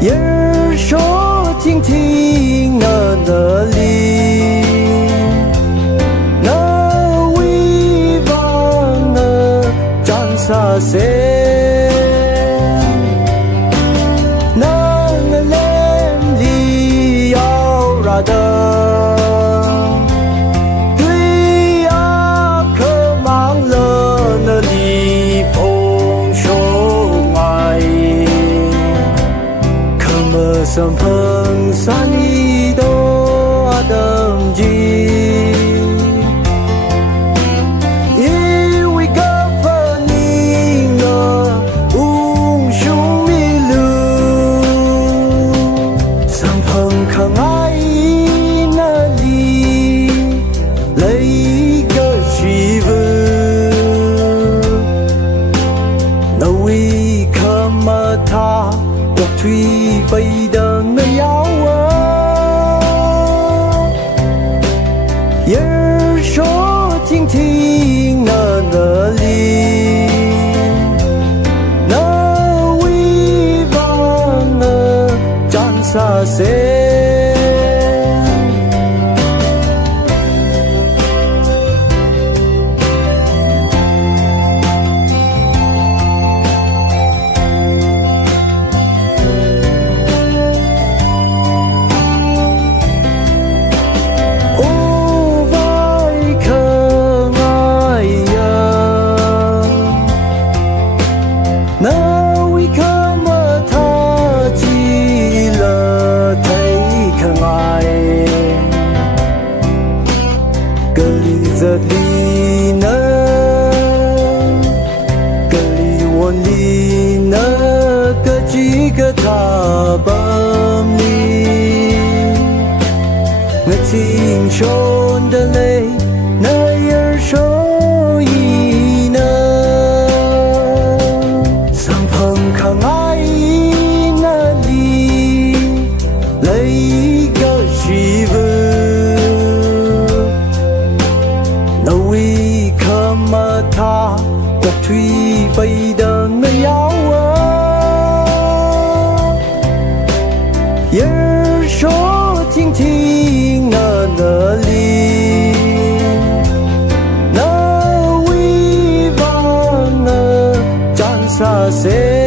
叶儿说听听那里，那微望站啥些，那脸里要ra的。Sầm phăng san đi đó đầm gì yêu we gặp phần ngờ ung sung mi lu sầm phăng khang ai na đi lấy cái gì vừa nào we come tha độc thủy bay đằng nơi áo叶儿说听听那里，那微望站啥些。Lina Kalionina Kajika Tabamni Ngating Shon Dale Nayer Shoina Sampang Kangai Nali Laiga Shiva tha độc thủy bay đằng nơi áo叶儿说听听那里，那微望站啥些。